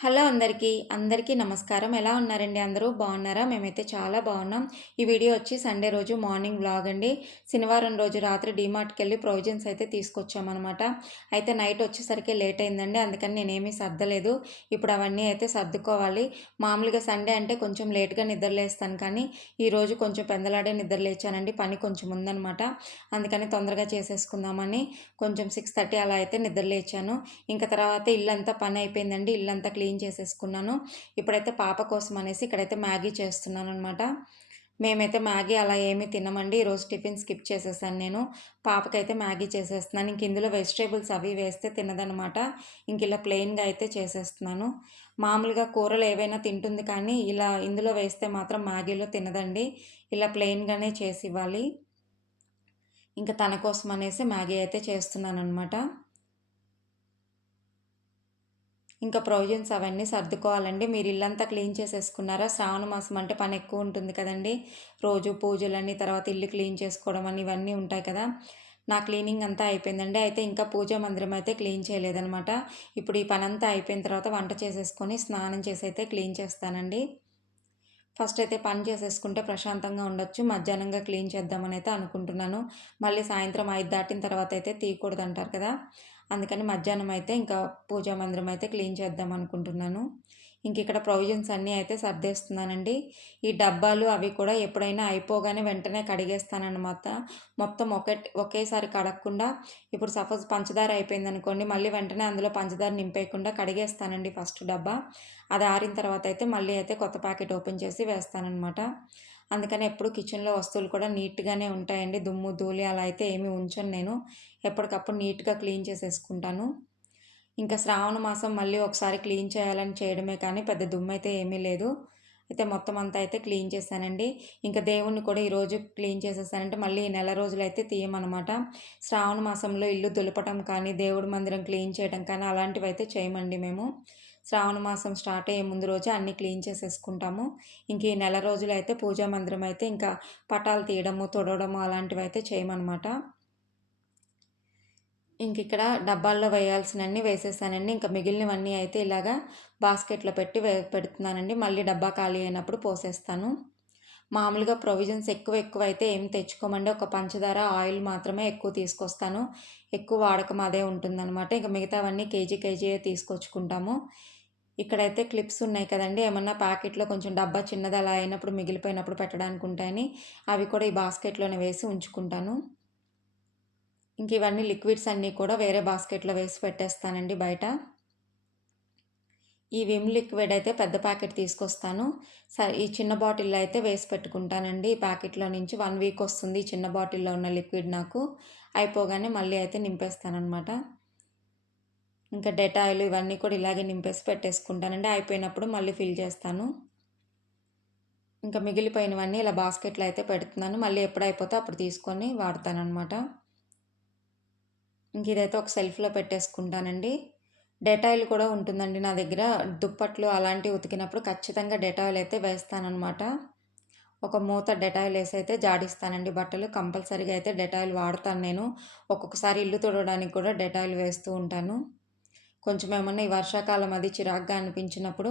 Hello అందరికీ అందరికీ నమస్కారం. ఎలా ఉన్నారండి అందరూ? బాగున్నారా? మేమైతే చాలా బాగున్నాం. ఈ వీడియో వచ్చి సండే రోజు మార్నింగ్ బ్లాగ్ అండి. శనివారం రోజు రాత్రి డీమార్ట్కి వెళ్ళి ప్రొవిజన్స్ అయితే తీసుకొచ్చామన్నమాట. అయితే నైట్ వచ్చేసరికి లేట్ అయిందండి. అందుకని నేనేమీ సర్దలేదు. ఇప్పుడు అవన్నీ అయితే సర్దుకోవాలి. మామూలుగా సండే అంటే కొంచెం లేట్గా నిద్రలేస్తాను కానీ ఈరోజు కొంచెం పెందలాడే నిద్రలేచానండి పని కొంచెం ఉందనమాట అందుకని తొందరగా చేసేసుకుందామని కొంచెం సిక్స్ థర్టీ అలా అయితే నిద్రలేచాను ఇంకా తర్వాత ఇల్లంతా పని అయిపోయిందండి. ఇల్లంతా క్లీన్ క్లీన్ చేసేసుకున్నాను. ఇప్పుడైతే పాప కోసం అనేసి ఇక్కడైతే మ్యాగీ చేస్తున్నాను అనమాట మేమైతే మ్యాగీ అలా ఏమీ తినమండి. ఈరోజు టిఫిన్ స్కిప్ చేసేసాను నేను. పాపకైతే మ్యాగీ చేసేస్తున్నాను. ఇంక ఇందులో వెజిటేబుల్స్ అవి వేస్తే తినదనమాట ఇంక ఇలా ప్లెయిన్గా అయితే చేసేస్తున్నాను. మామూలుగా కూరలు ఏవైనా తింటుంది కానీ ఇలా ఇందులో వేస్తే మాత్రం మ్యాగీలో తినదండి. ఇలా ప్లెయిన్గానే చేసి ఇవ్వాలి. ఇంకా తన కోసం అనేసి మ్యాగీ అయితే చేస్తున్నాను అనమాట ఇంకా ప్రొవిజన్స్ అవన్నీ సర్దుకోవాలండి. మీరు ఇల్లంతా క్లీన్ చేసేసుకున్నారా? శ్రావణ మాసం అంటే పని ఎక్కువ ఉంటుంది కదండి. రోజు పూజలని తర్వాత ఇల్లు క్లీన్ చేసుకోవడం అని ఇవన్నీ ఉంటాయి కదా. నా క్లీనింగ్ అంతా అయిపోయిందండి. అయితే ఇంకా పూజా మందిరం అయితే క్లీన్ చేయలేదనమాట ఇప్పుడు ఈ పని అంతా అయిపోయిన తర్వాత వంట చేసేసుకొని స్నానం చేసి అయితే క్లీన్ చేస్తానండి. ఫస్ట్ అయితే పని చేసేసుకుంటే ప్రశాంతంగా ఉండొచ్చు. మధ్యాహ్నంగా క్లీన్ చేద్దామని అయితే అనుకుంటున్నాను. మళ్ళీ సాయంత్రం ఐదు దాటిన తర్వాత అయితే తీయకూడదు అంటారు కదా. అందుకని మధ్యాహ్నం అయితే ఇంకా పూజా మందిరం అయితే క్లీన్ చేద్దాం అనుకుంటున్నాను. ఇంక ఇక్కడ ప్రొవిజన్స్ అన్నీ అయితే సర్దేస్తున్నానండి. ఈ డబ్బాలు అవి కూడా ఎప్పుడైనా అయిపోగానే వెంటనే కడిగేస్తానన్నమాట. మొత్తం ఒకే ఒకేసారి కడగకుండా ఇప్పుడు సపోజ్ పంచదార అయిపోయింది అనుకోండి మళ్ళీ వెంటనే అందులో పంచదార నింపేయకుండా కడిగేస్తానండి ఫస్ట్ డబ్బా. అది ఆరిన తర్వాత అయితే మళ్ళీ అయితే కొత్త ప్యాకెట్ ఓపెన్ చేసి వేస్తానన్నమాట. అందుకని ఎప్పుడు కిచెన్లో వస్తువులు కూడా నీట్గానే ఉంటాయండి. దుమ్ము ధూళి అలా అయితే ఏమీ ఉంచను నేను. ఎప్పటికప్పుడు నీట్గా క్లీన్ చేసేసుకుంటాను. ఇంకా శ్రావణ మాసం మళ్ళీ ఒకసారి క్లీన్ చేయాలని చేయడమే కానీ పెద్ద దుమ్ము అయితే ఏమీ లేదు. అయితే మొత్తం అంతా అయితే క్లీన్ చేశానండి. ఇంకా దేవుణ్ణి కూడా ఈరోజు క్లీన్ చేసేసానంటే మళ్ళీ ఈ నెల రోజులు అయితే తీయమన్నమాట. శ్రావణ మాసంలో ఇల్లు దులపటం కానీ దేవుడి మందిరం క్లీన్ చేయడం కానీ అలాంటివి అయితే చేయమండి మేము. శ్రావణ మాసం స్టార్ట్ అయ్యే ముందు రోజే అన్నీ క్లీన్ చేసేసుకుంటాము. ఇంక ఈ నెల రోజులు అయితే పూజా మందిరం అయితే ఇంకా పటాలు తీయడము తొడవడము అలాంటివి అయితే చేయమన్నమాట. ఇంక ఇక్కడ డబ్బాల్లో వేయాల్సినవన్నీ వేసేసానండి. ఇంకా మిగిలినవన్నీ అయితే ఇలాగా బాస్కెట్లో పెట్టి పెడుతున్నానండి. మళ్ళీ డబ్బా ఖాళీ అయినప్పుడు పోసేస్తాను. మామూలుగా ప్రొవిజన్స్ ఎక్కువ ఎక్కువ అయితే ఏం తెచ్చుకోమండి. ఒక పంచదార ఆయిల్ మాత్రమే ఎక్కువ తీసుకొస్తాను. ఎక్కువ వాడకం అదే ఉంటుందన్నమాట. ఇంకా మిగతావన్నీ కేజీ కేజీ తీసుకొచ్చుకుంటాము. ఇక్కడైతే క్లిప్స్ ఉన్నాయి కదండి. ఏమన్నా ప్యాకెట్లో కొంచెం డబ్బా చిన్నది అలా అయినప్పుడు మిగిలిపోయినప్పుడు పెట్టడానికి ఉంటాయని అవి కూడా ఈ బాస్కెట్లోనే వేసి ఉంచుకుంటాను. ఇంక ఇవన్నీ లిక్విడ్స్ అన్నీ కూడా వేరే బాస్కెట్లో వేసి పెట్టేస్తానండి బయట. ఈ విమ్ లిక్విడ్ అయితే పెద్ద ప్యాకెట్ తీసుకొస్తాను. సరే ఈ చిన్న బాటిల్లో అయితే వేసి పెట్టుకుంటానండి. ఈ ప్యాకెట్లో నుంచి వన్ వీక్ వస్తుంది చిన్న బాటిల్లో ఉన్న లిక్విడ్ నాకు. అయిపోగానే మళ్ళీ అయితే నింపేస్తానమాట ఇంకా డెటాయిల్ ఇవన్నీ కూడా ఇలాగే నింపేసి పెట్టేసుకుంటానండి. అయిపోయినప్పుడు మళ్ళీ ఫిల్ చేస్తాను. ఇంకా మిగిలిపోయినవన్నీ ఇలా బాస్కెట్లో అయితే పెడుతున్నాను. మళ్ళీ ఎప్పుడు అయిపోతే అప్పుడు తీసుకొని వాడతానమాట ఇంక ఇదైతే ఒక సెల్ఫ్లో పెట్టేసుకుంటానండి. డెటాయిల్ కూడా ఉంటుందండి నా దగ్గర. దుప్పట్లు అలాంటివి ఉతికినప్పుడు ఖచ్చితంగా డెటాయిల్ అయితే వేస్తానమాట ఒక మూత డెటాయిల్ వేసి అయితే జాడిస్తానండి బట్టలు. కంపల్సరీగా అయితే డెటాయిల్ వాడతాను నేను. ఒక్కొక్కసారి ఇల్లు తుడవడానికి కూడా డెటాయిల్ వేస్తూ ఉంటాను. కొంచెం ఏమన్నా ఈ వర్షాకాలం అది చిరాగ్గా అనిపించినప్పుడు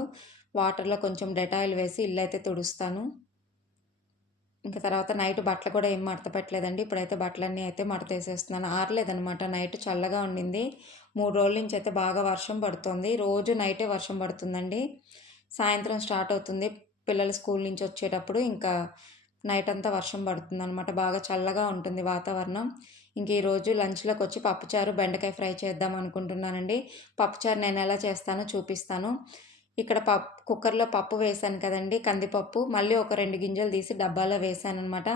వాటర్లో కొంచెం డెటాయిల్ వేసి ఇల్లు అయితే తుడుస్తాను. ఇంకా తర్వాత నైట్ బట్టలు కూడా ఏం మడత పెట్టలేదండి. ఇప్పుడైతే బట్టలన్నీ అయితే మడత వేసేస్తున్నాను. ఆరలేదనమాట నైట్ చల్లగా ఉండింది. మూడు రోజుల నుంచి అయితే బాగా వర్షం పడుతుంది. రోజు నైటే వర్షం పడుతుందండి. సాయంత్రం స్టార్ట్ అవుతుంది. పిల్లలు స్కూల్ నుంచి వచ్చేటప్పుడు ఇంకా నైట్ అంతా వర్షం పడుతుంది అనమాట బాగా చల్లగా ఉంటుంది వాతావరణం. ఇంక ఈరోజు లంచ్లోకి వచ్చి పప్పుచారు బెండకాయ ఫ్రై చేద్దాం అనుకుంటున్నానండి. పప్పుచారు నేను ఎలా చేస్తానో చూపిస్తాను. ఇక్కడ పప్పు కుక్కర్లో పప్పు వేసాను కదండి కందిపప్పు. మళ్ళీ ఒక రెండు గింజలు తీసి డబ్బాలో వేసాను అనమాట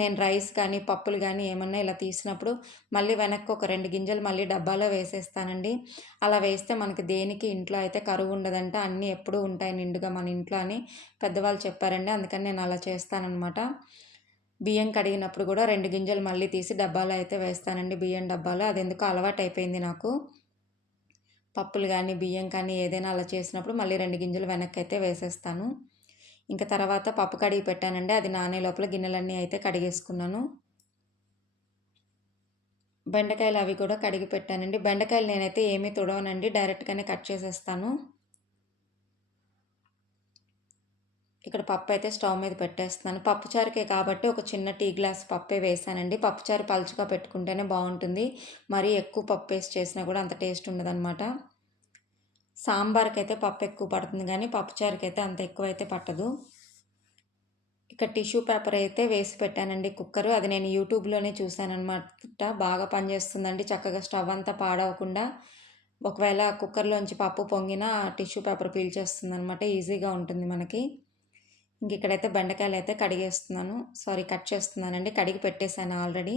నేను రైస్ కానీ పప్పులు కానీ ఏమన్నా ఇలా తీసినప్పుడు మళ్ళీ వెనక్కి ఒక రెండు గింజలు మళ్ళీ డబ్బాలో వేసేస్తానండి. అలా వేస్తే మనకి దేనికి ఇంట్లో అయితే కరువు ఉండదంట అన్నీ ఎప్పుడూ ఉంటాయి నిండుగా మన ఇంట్లో అని పెద్దవాళ్ళు చెప్పారండి. అందుకని నేను అలా చేస్తానన్నమాట. బియ్యం కడిగినప్పుడు కూడా రెండు గింజలు మళ్ళీ తీసి డబ్బాలో అయితే వేస్తానండి బియ్యం డబ్బాలో. అది ఎందుకో అలవాటు అయిపోయింది నాకు. పప్పులు కానీ బియ్యం కానీ ఏదైనా అలా చేసినప్పుడు మళ్ళీ రెండు గింజలు వెనక్కి అయితే వేసేస్తాను. ఇంకా తర్వాత పప్పు కడిగి పెట్టానండి. అది నానే లోపల గిన్నెలన్నీ అయితే కడిగేసుకున్నాను. బెండకాయలు అవి కూడా కడిగి పెట్టానండి. బెండకాయలు నేనైతే ఏమీ తుడవనండి. డైరెక్ట్గానే కట్ చేసేస్తాను. ఇక్కడ పప్పు అయితే స్టవ్ మీద పెట్టేస్తున్నాను. పప్పుచారుకే కాబట్టి ఒక చిన్న టీ గ్లాస్ పప్పే వేసానండి. పప్పుచారు పలుచగా పెట్టుకుంటేనే బాగుంటుంది. మరీ ఎక్కువ పప్పు వేసి చేసినా కూడా అంత టేస్ట్ ఉండదన్నమాట. సాంబార్కి అయితే పప్పు ఎక్కువ పడుతుంది కానీ పప్పుచారుకి అయితే అంత ఎక్కువ అయితే పట్టదు. ఇక్కడ టిష్యూ పేపర్ అయితే వేసి పెట్టానండి కుక్కరు. అది నేను యూట్యూబ్లోనే చూశానన్నమాట. బాగా పనిచేస్తుందండి. చక్కగా స్టవ్ అంతా పాడవకుండా ఒకవేళ కుక్కర్లోంచి పప్పు పొంగిన టిష్యూ పేపర్ పీల్చేస్తుంది అనమాట ఈజీగా ఉంటుంది మనకి. ఇంక ఇక్కడైతే బెండకాయలు అయితే కడిగేస్తున్నాను. సారీ కట్ చేస్తున్నానండి. కడిగి పెట్టేశాను ఆల్రెడీ.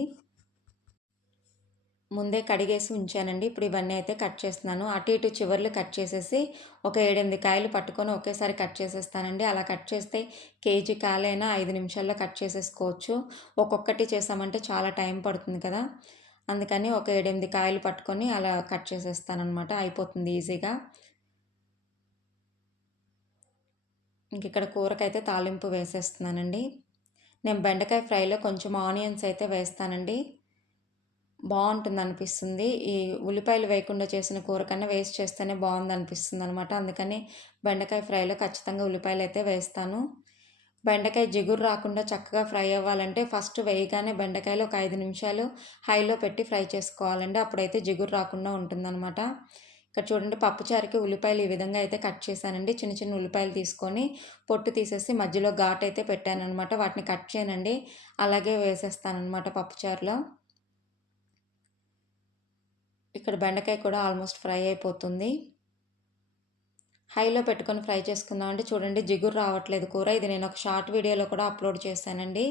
ముందే కడిగేసి ఉంచానండి. ఇప్పుడు ఇవన్నీ అయితే కట్ చేస్తున్నాను. అటు ఇటు చివర్లు కట్ చేసేసి ఒక ఏడెనిమిది కాయలు పట్టుకొని ఒకేసారి కట్ చేసేస్తానండి. అలా కట్ చేస్తే కేజీ కాయలైనా ఐదు నిమిషాల్లో కట్ చేసేసుకోవచ్చు. ఒక్కొక్కటి చేసామంటే చాలా టైం పడుతుంది కదా. అందుకని ఒక ఏడెనిమిది కాయలు పట్టుకొని అలా కట్ చేసేస్తానమాట అయిపోతుంది ఈజీగా. ఇంక ఇక్కడ కూరకైతే తాలింపు వేసేస్తున్నానండి. నేను బెండకాయ ఫ్రైలో కొంచెం ఆనియన్స్ అయితే వేస్తానండి. బాగుంటుంది అనిపిస్తుంది ఈ ఉల్లిపాయలు వేయకుండా చేసిన కూర కన్నా వేస్ట్ చేస్తేనే బాగుంది అనిపిస్తుంది అనమాట అందుకని బెండకాయ ఫ్రైలో ఖచ్చితంగా ఉల్లిపాయలు అయితే వేస్తాను. బెండకాయ జిగురు రాకుండా చక్కగా ఫ్రై అవ్వాలంటే ఫస్ట్ వేయగానే బెండకాయలు ఒక ఐదు నిమిషాలు హైలో పెట్టి ఫ్రై చేసుకోవాలండి. అప్పుడైతే జిగురు రాకుండా ఉంటుందన్నమాట. ఇక్కడ చూడండి పప్పుచారుకి ఉల్లిపాయలు ఈ విధంగా అయితే కట్ చేశానండి. చిన్న చిన్న ఉల్లిపాయలు తీసుకొని పొట్టు తీసేసి మధ్యలో ఘాట్ అయితే పెట్టానమాట వాటిని కట్ చేయనండి. అలాగే వేసేస్తానమాట పప్పుచారులో ఇక్కడ బెండకాయ కూడా ఆల్మోస్ట్ ఫ్రై అయిపోతుంది. హైలో పెట్టుకొని ఫ్రై చేసుకుందామండి చూడండి జిగురు రావట్లేదు కూర. ఇది నేను ఒక షార్ట్ వీడియోలో కూడా అప్లోడ్ చేశానండి.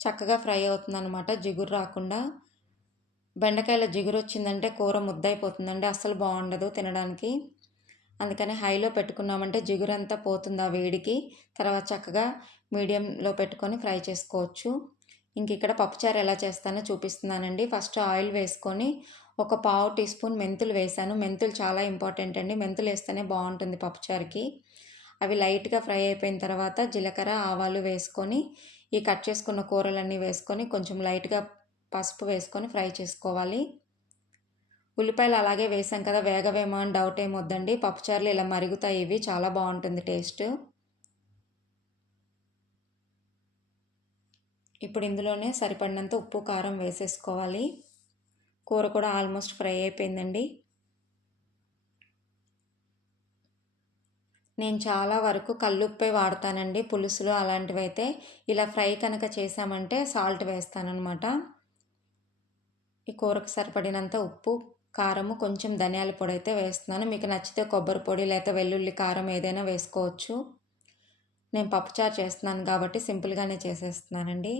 చక్కగా ఫ్రై అవుతుంది అనమాట జిగురు రాకుండా. బెండకాయల జిగురు వచ్చిందంటే కూర ముద్దయిపోతుందండి అస్సలు బాగుండదు తినడానికి. అందుకని హైలో పెట్టుకున్నామంటే జిగురంతా పోతుంది ఆ వేడికి. తర్వాత చక్కగా మీడియంలో పెట్టుకొని ఫ్రై చేసుకోవచ్చు. ఇంక ఇక్కడ పప్పుచారు ఎలా చేస్తానో చూపిస్తున్నానండి. ఫస్ట్ ఆయిల్ వేసుకొని ఒక పావు టీ స్పూన్ మెంతులు వేసాను. మెంతులు చాలా ఇంపార్టెంట్ అండి. మెంతులు వేస్తేనే బాగుంటుంది పప్పుచారుకి. అవి లైట్గా ఫ్రై అయిపోయిన తర్వాత జీలకర్ర ఆవాలు వేసుకొని ఈ కట్ చేసుకున్న కూరలన్నీ వేసుకొని కొంచెం లైట్గా పసుపు వేసుకొని ఫ్రై చేసుకోవాలి. ఉల్లిపాయలు అలాగే వేసాం కదా వేగవేమో అని డౌట్ ఏమొద్దండి. పప్పుచారులు ఇలా మరుగుతాయి ఇవి చాలా బాగుంటుంది టేస్ట్ ఇప్పుడు ఇందులోనే సరిపడినంత ఉప్పు కారం వేసేసుకోవాలి. కూర కూడా ఆల్మోస్ట్ ఫ్రై అయిపోయిందండి. నేను చాలా వరకు కల్లుప్పే వాడతానండి పులుసులు అలాంటివి అయితే ఇలా ఫ్రై కనుక చేసామంటే సాల్ట్ వేస్తానన్నమాట. ఈ కూరకు సరిపడినంత ఉప్పు కారము కొంచెం ధనియాల పొడి అయితే వేస్తున్నాను. మీకు నచ్చితే కొబ్బరి పొడి లేకపోతే వెల్లుల్లి కారం ఏదైనా వేసుకోవచ్చు. నేను పప్పుచారు చేస్తున్నాను కాబట్టి సింపుల్గానే చేసేస్తున్నానండి.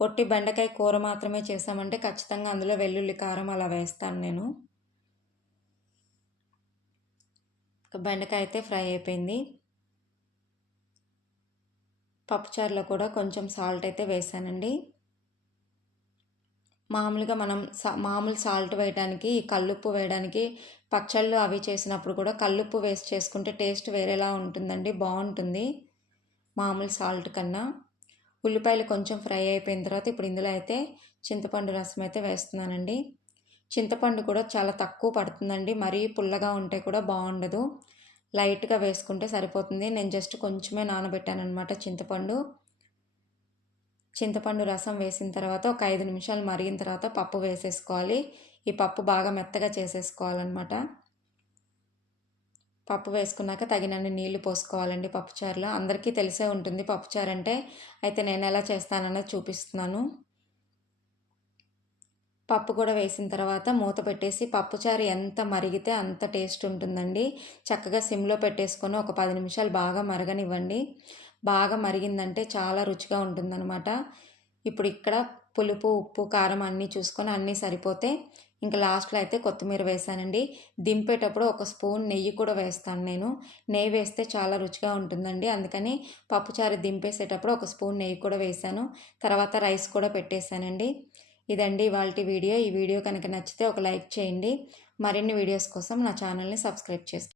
ఒట్టి బెండకాయ కూర మాత్రమే చేసామంటే ఖచ్చితంగా అందులో వెల్లుల్లి కారం అలా వేస్తాను నేను. బెండకాయ అయితే ఫ్రై అయిపోయింది. పప్పుచారులో కూడా కొంచెం సాల్ట్ అయితే వేసానండి. మామూలుగా మనం సా మామూలు సాల్ట్ వేయడానికి కల్లుప్పు వేయడానికి పచ్చళ్ళు అవి చేసినప్పుడు కూడా కల్లుప్పు వేస్ట్ చేసుకుంటే టేస్ట్ వేరేలా ఉంటుందండి బాగుంటుంది. మామూలు సాల్ట్ కన్నా. ఉల్లిపాయలు కొంచెం ఫ్రై అయిపోయిన తర్వాత ఇప్పుడు ఇందులో అయితే చింతపండు రసం అయితే వేస్తున్నానండి. చింతపండు కూడా చాలా తక్కువ పడుతుందండి మరీ పుల్లగా ఉంటే కూడా బాగుండదు. లైట్గా వేసుకుంటే సరిపోతుంది. నేను జస్ట్ కొంచెమే నానబెట్టాను అనమాట చింతపండు. చింతపండు రసం వేసిన తర్వాత ఒక ఐదు నిమిషాలు మరిగిన తర్వాత పప్పు వేసేసుకోవాలి. ఈ పప్పు బాగా మెత్తగా చేసేసుకోవాలన్నమాట. పప్పు వేసుకున్నాక తగినన్ని నీళ్ళు పోసుకోవాలండి పప్పుచారులో. అందరికీ తెలిసే ఉంటుంది పప్పుచారు అంటే. అయితే నేను ఎలా చేస్తానన్నది చూపిస్తున్నాను. పప్పు కూడా వేసిన తర్వాత మూత పెట్టేసి పప్పుచారు ఎంత మరిగితే అంత టేస్ట్ ఉంటుందండి. చక్కగా సిమ్లో పెట్టేసుకొని ఒక పది నిమిషాలు బాగా మరగనివ్వండి. బాగా మరిగిందంటే చాలా రుచిగా ఉంటుందన్నమాట. ఇప్పుడు ఇక్కడ పులుపు ఉప్పు కారం అన్నీ చూసుకొని అన్నీ సరిపోతే ఇంకా లాస్ట్లో అయితే కొత్తిమీర వేసానండి. దింపేటప్పుడు ఒక స్పూన్ నెయ్యి కూడా వేస్తాను నేను. నెయ్యి వేస్తే చాలా రుచిగా ఉంటుందండి. అందుకని పప్పుచారు దింపేసేటప్పుడు ఒక స్పూన్ నెయ్యి కూడా వేసాను. తర్వాత రైస్ కూడా పెట్టేశానండి. ఇదండి ఇవాళ వీడియో. ఈ వీడియో కనుక నచ్చితే ఒక లైక్ చేయండి. మరిన్ని వీడియోస్ కోసం నా ఛానల్ని సబ్స్క్రైబ్ చేసుకోండి.